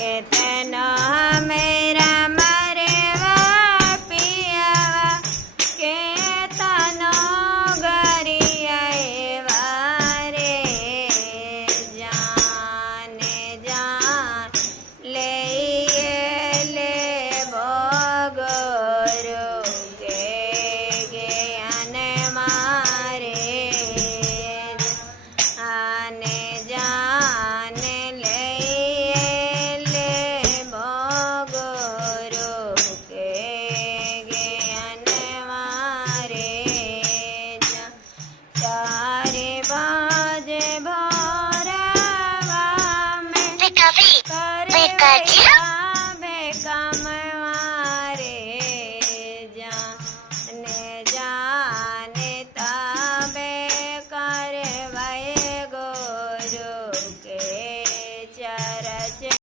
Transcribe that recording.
के तेनो मेरा मरेवा पियावा के तनो गरिया रे जाने जान ले भोगरो के अने मारे आने जाने ले भोगरो के अने मारे चारे बाजे भोरवा में Recovery. करे Pikachu.